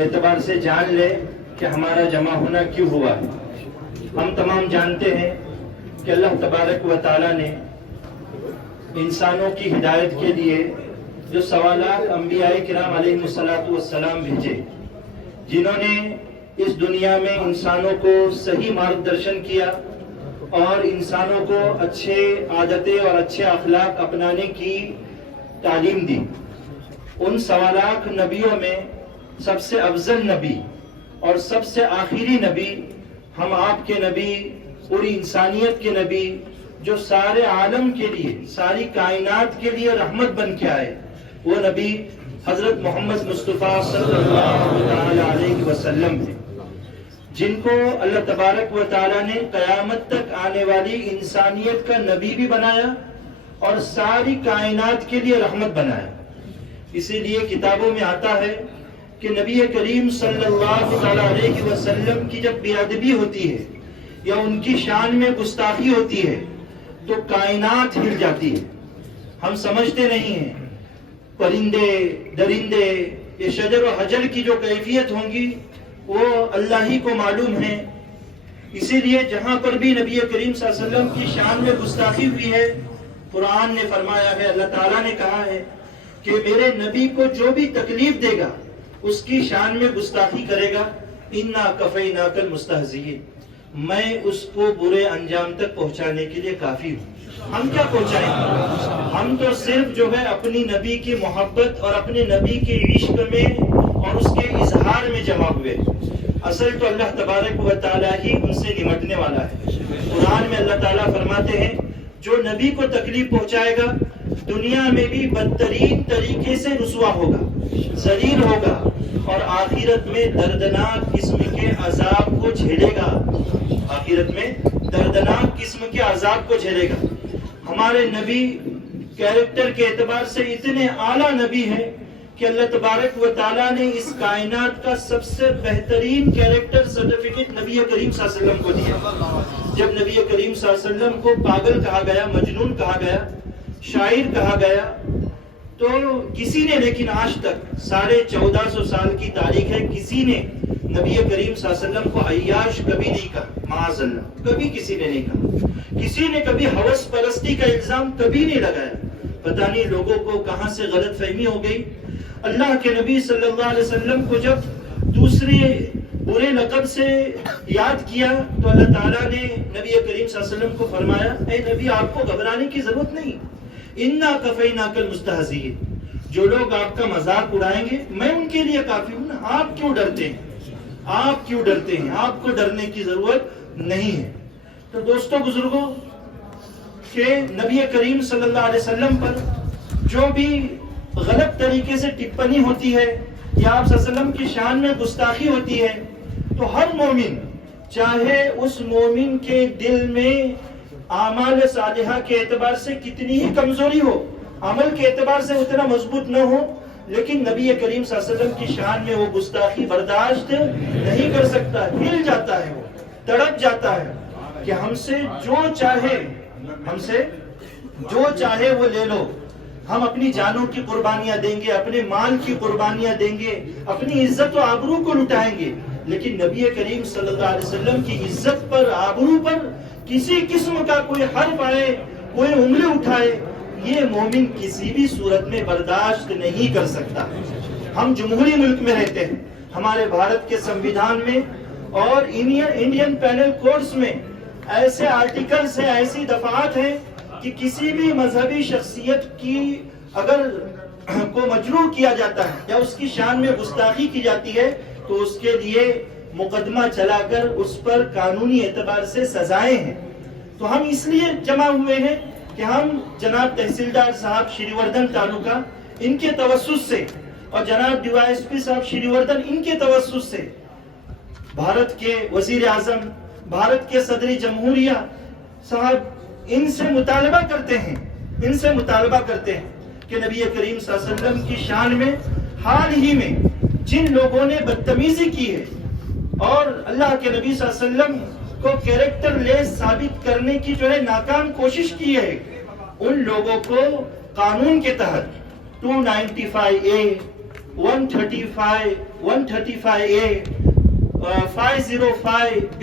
اعتبار سے جان لے کہ ہمارا جمع ہونا کیوں ہوا ہے۔ ہم تمام جانتے ہیں کہ اللہ تبارک و تعالیٰ نے انسانوں کی ہدایت کے لیے جو سوالات انبیاء کرام علیہ السلام بھیجے، جنہوں نے اس دنیا میں انسانوں کو صحیح مارگدرشن کیا اور انسانوں کو اچھے عادتیں اور اچھے اخلاق اپنانے کی تعلیم دی۔ ان سوالات نبیوں میں سب سے افضل نبی اور سب سے آخری نبی ہم آپ کے نبی، پوری انسانیت کے نبی، جو سارے عالم کے لیے، ساری کائنات کے لیے رحمت بن کے آئے، وہ نبی حضرت محمد مصطفیٰ صلی اللہ علیہ وسلم ہیں، جن کو اللہ تبارک و تعالیٰ نے قیامت تک آنے والی انسانیت کا نبی بھی بنایا اور ساری کائنات کے لیے رحمت بنایا۔ اسی لیے کتابوں میں آتا ہے کہ نبی کریم صلی اللہ علیہ وسلم کی جب بے ادبی ہوتی ہے یا ان کی شان میں گستاخی ہوتی ہے تو کائنات ہل جاتی ہے۔ ہم سمجھتے نہیں ہیں پرندے درندے یہ شجر و حجر کی جو کیفیت ہوں گی وہ اللہ ہی کو معلوم ہے۔ اسی لیے جہاں پر بھی نبی کریم صلی اللہ علیہ وسلم کی شان میں گستاخی ہوئی ہے، قرآن نے فرمایا ہے، اللہ تعالیٰ نے کہا ہے کہ میرے نبی کو جو بھی تکلیف دے گا، اس کی شان میں گستاخی کرے گا، اِنَّا كَفَيْنَاكَ الْمُسْتَهْزِئِينَ، میں اس کو برے انجام تک پہنچانے کے لیے کافی ہوں۔ ہم کیا پہنچائیں گے؟ ہم تو صرف جو ہے اپنی نبی کی محبت اور اپنے نبی کے عشق میں اور اس کے اظہار میں جمع ہوئے۔ اصل تو اللہ تبارک و تعالیٰ ہی ان سے نمٹنے والا ہے۔ قرآن میں اللہ تعالیٰ فرماتے ہیں جو نبی کو تکلیف پہنچائے گا دنیا میں بھی بدترین طریقے سے رسوا ہوگا، ذلیل ہوگا، اور آخرت میں دردناک قسم کے عذاب کو جھیلے گا۔ آخرت میں دردناک قسم کے عذاب کو جھیلے گا۔ ہمارے نبی کیریکٹر کے اعتبار سے اتنے اعلیٰ نبی ہیں کہ اللہ تبارک و تعالیٰ نے اس کائنات کا سب سے بہترین کیریکٹر سرٹیفکیٹ نبی کریم صلی اللہ علیہ وسلم کو دیا۔ جب نبی کریم صلی اللہ علیہ وسلم کو پاگل کہا گیا، مجنون کہا گیا، شاعر کہا گیا، تو کسی نے، لیکن آج تک 1450 سال کی تاریخ ہے، کسی نے نبی کریم صلی اللہ علیہ وسلم کو عیاش کبھی نہیں کہا، معاذ اللہ، کبھی کسی نے نہیں کہا۔ کسی نے کبھی ہوس پرستی کا الزام کبھی نہیں لگایا۔ پتہ نہیں لوگوں کو کہاں سے غلط فہمی ہو گئی۔ اللہ کے نبی صلی اللہ علیہ وسلم کو جب دوسرے برے لقب سے یاد کیا تو اللہ تعالیٰ نے نبی کریم صلی اللہ علیہ وسلم کو فرمایا، اے نبی آپ کو گھبرانے کی ضرورت نہیں، اِنَّا كَفَيْنَاكَ الْمُسْتَهْزِئِينَ، جو لوگ آپ کا مذاق اڑائیں گے میں ان کے لیے کافی ہوں نا۔ آپ کیوں ڈرتے ہیں؟ آپ کیوں ڈرتے ہیں؟ آپ کو ڈرنے کی ضرورت نہیں ہے۔ تو دوستو بزرگوں، کہ نبی کریم صلی اللہ علیہ وسلم پر جو بھی غلط طریقے سے ٹپنی ہوتی ہے یا آپ صلی اللہ علیہ وسلم کی شان میں گستاخی ہوتی ہے تو ہر مومن، چاہے اس مومن کے دل میں اعمال صالحہ کے اعتبار سے کتنی ہی کمزوری ہو، عمل کے اعتبار سے اتنا مضبوط نہ ہو، لیکن نبی کریم صلی اللہ علیہ وسلم کی شان میں وہ گستاخی برداشت نہیں کر سکتا، ہل جاتا ہے، وہ تڑپ جاتا ہے کہ ہم سے جو چاہے وہ لے لو، ہم اپنی جانوں کی قربانیاں دیں گے، اپنے مال کی قربانیاں دیں گے، اپنی عزت و آبرو کو لٹائیں گے، لیکن نبی کریم صلی اللہ علیہ وسلم کی عزت پر، آبرو پر کسی قسم کا کوئی حرف آئے، کوئی انگلی اٹھائے، یہ مومن کسی بھی صورت میں برداشت نہیں کر سکتا۔ ہم جمہوری ملک میں رہتے ہیں، ہمارے بھارت کے سمویدھان میں اور انڈین پینل کوڈز میں ایسے آرٹیکلز ہیں، ایسی دفعات ہیں کہ کسی بھی مذہبی شخصیت کی اگر کو مجروح کیا جاتا ہے یا اس کی شان میں گستاخی کی جاتی ہے تو اس کے لیے مقدمہ چلا کر اس پر قانونی اعتبار سے سزائیں ہیں۔ تو ہم اس لیے جمع ہوئے ہیں کہ ہم جناب تحصیلدار صاحب شری وردھن تعلقہ ان کے توسط سے اور جناب ڈی وائی ایس پی صاحب شری وردھن ان کے توسط سے بھارت کے وزیر اعظم، بھارت کے صدر جمہوریہ صاحب ان سے مطالبہ کرتے ہیں کہ نبی کریم صلی اللہ علیہ وسلم کی شان میں حال ہی میں جن لوگوں نے بدتمیزی کی ہے اور اللہ کے نبی صلی اللہ علیہ وسلم کو کیریکٹر لیس ثابت کرنے کی جو ہے ناکام کوشش کی ہے، ان لوگوں کو قانون کے تحت 295A 135 135A 505B